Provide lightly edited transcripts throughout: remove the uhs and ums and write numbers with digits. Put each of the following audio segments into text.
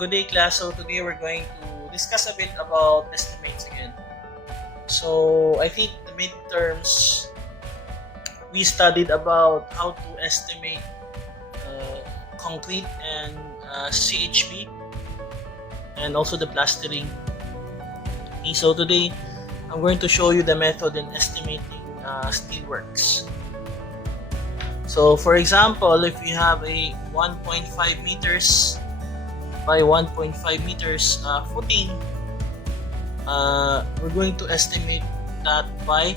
good day class. So today we're going to discuss a bit about estimates again. So I think the midterms we studied about how to estimate concrete and CHP and also the plastering. Okay, so today I'm going to show you the method in estimating steelworks. So for example, if we have a 1.5 meters by 1.5 meters footing, we're going to estimate that by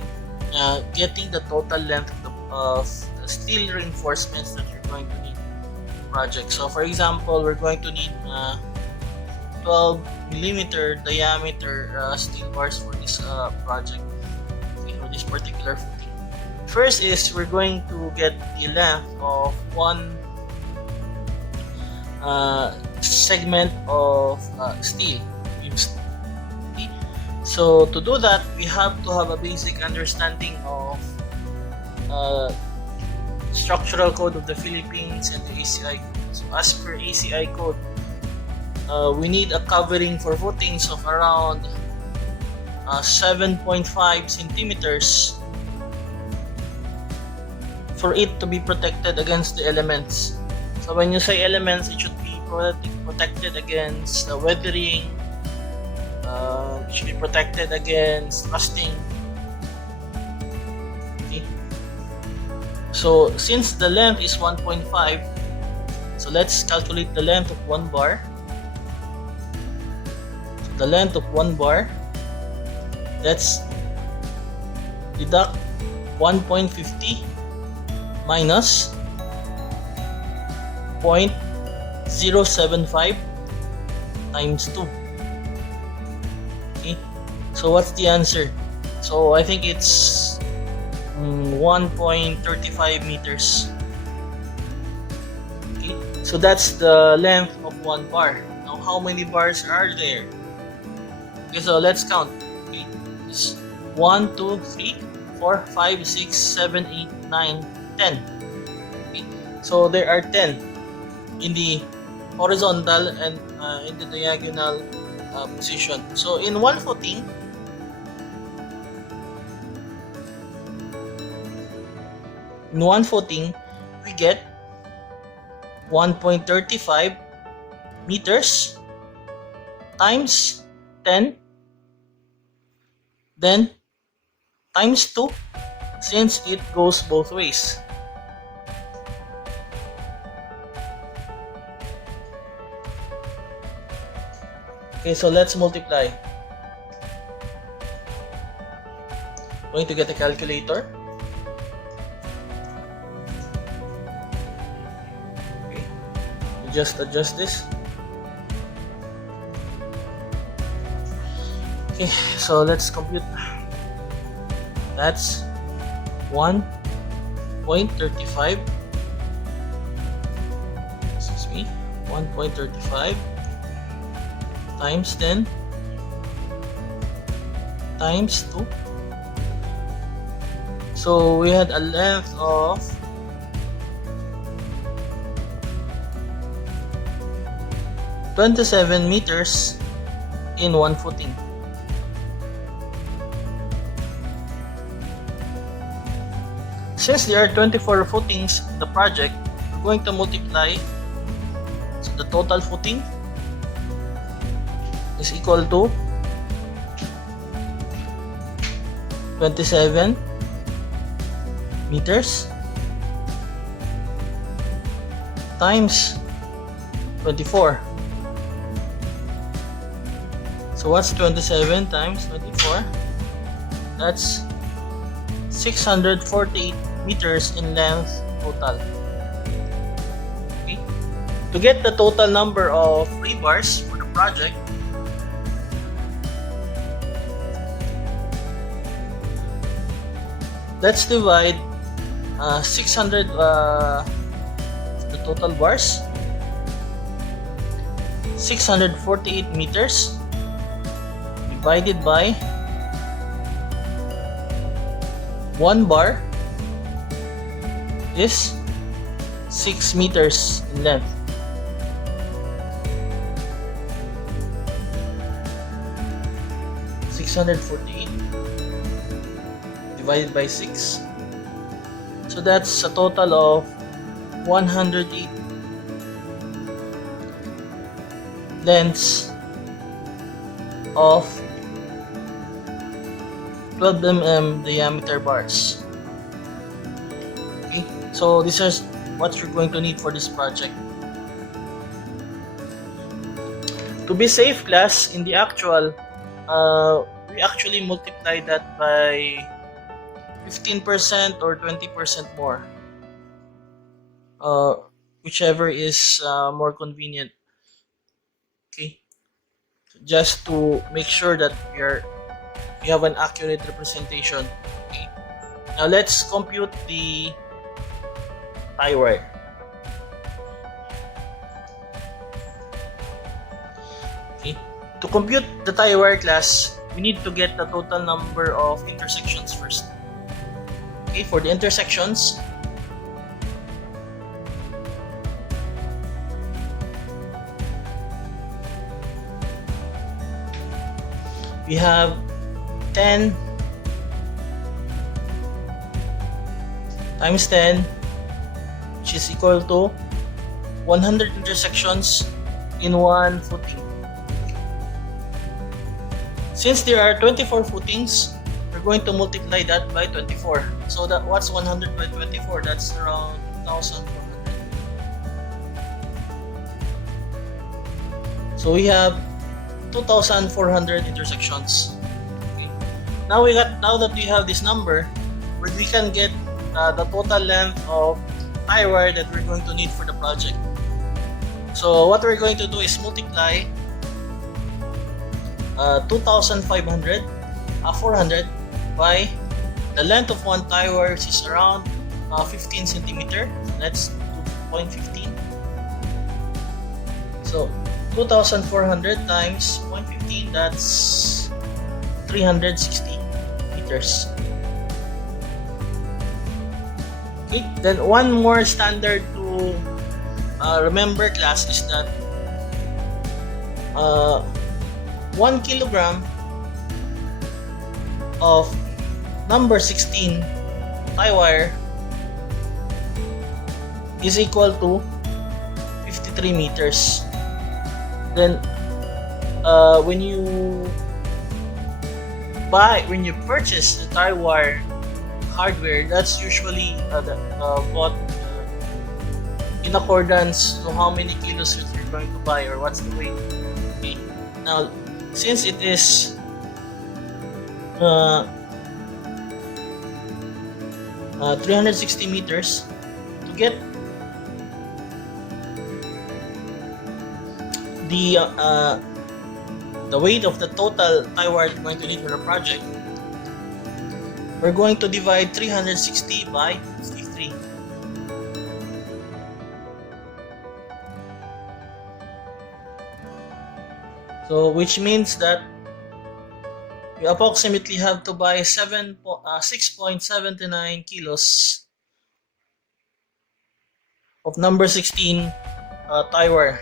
getting the total length of the steel reinforcements that you're going to need in the project. So for example, we're going to need 12 millimeter diameter steel bars for this project, for this particular footing. First is we're going to get the length of one segment of steel used. Okay? So to do that, we have to have a basic understanding of structural code of the Philippines and the ACI code. So as per ACI code, we need a covering for footings of around 7.5 centimeters for it to be protected against the elements. So when you say elements, it should be protected against weathering, it should be protected against rusting. Okay. So since the length is 1.5, so let's calculate the length of one bar. So the length of one bar, let's deduct 1.50 minus 0.075 times 2. Okay, so what's the answer? So I think it's 1.35 meters. Okay, so that's the length of one bar. Now how many bars are there? Okay, so let's count. Okay, it's 1, 2, 3, 4, 5, 6, 7, 8, 9, 10. Okay, so there are 10 in the horizontal and in the diagonal position. So in one footing, we get 1.35 meters times 10, then times 2, since it goes both ways. Okay, so let's multiply. Going to get a calculator. Okay, just adjust this. Okay, so let's compute. That's 1.35. Excuse me, 1.35 times 10 times 2. So we had a length of 27 meters in one footing. Since there are 24 footings in the project, we're going to multiply. So the total footing is equal to 27 meters times 24. So what's 27 times 24? That's 648 meters in length total. Okay. To get the total number of rebars for the project, let's divide 600 the total bars, 648 meters divided by 1 bar is 6 meters in length. 648 divided by 6. So that's a total of 108 lengths of 12 mm diameter bars. Okay, so this is what you're going to need for this project. To be safe, class, in the actual, we actually multiply that by 15% or 20% more, whichever is more convenient. Okay, just to make sure that you have an accurate representation. Okay, now let's compute the tie wire. Okay, to compute the tie wire, class, we need to get the total number of intersections first. Okay, for the intersections, we have 10 times 10, which is equal to 100 intersections in one footing. Since there are 24 footings, we're going to multiply that by 24. So that what's 100 by 24? That's around 2,400. So we have 2,400 intersections. Okay. Now that we have this number, we can get the total length of tie wire that we're going to need for the project. So what we're going to do is multiply 2,500, 400 by the length of one tie wire, which is around 15 centimeter. That's 0.15. So 2,400 times 0.15, that's 360 meters. Okay, then one more standard to remember, class, is that 1 kilogram of number 16 tie wire is equal to 53 meters. Then when you purchase the tie wire hardware, that's usually bought in accordance to how many kilos you're going to buy or what's the weight. Okay. Now, since it is 360 meters, to get the weight of the total tie wire we're going to need for the project, we're going to divide 360 by 53. So which means that you approximately have to buy 6.79 kilos of number 16 tie wire.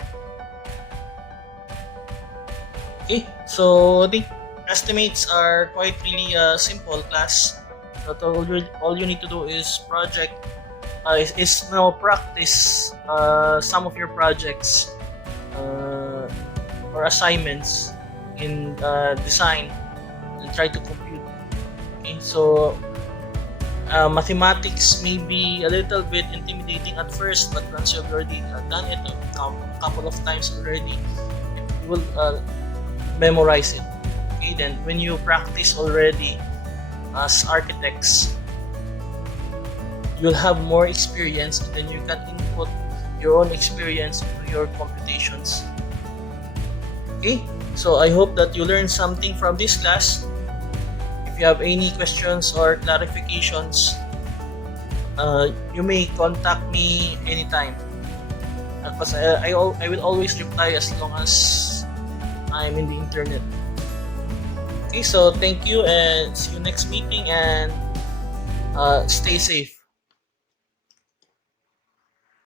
Okay, so the estimates are quite really simple, class. But all you need to do is practice some of your projects or assignments in design and try to compute. Okay, so mathematics may be a little bit intimidating at first, but once you've already done it a couple of times already, you will memorize it. Okay, then when you practice already as architects, you'll have more experience, and then you can input your own experience into your computations. Okay, so I hope that you learned something from this class. If you have any questions or clarifications, you may contact me anytime, because I will always reply as long as I'm in the internet. Okay, so thank you and see you next meeting, and stay safe.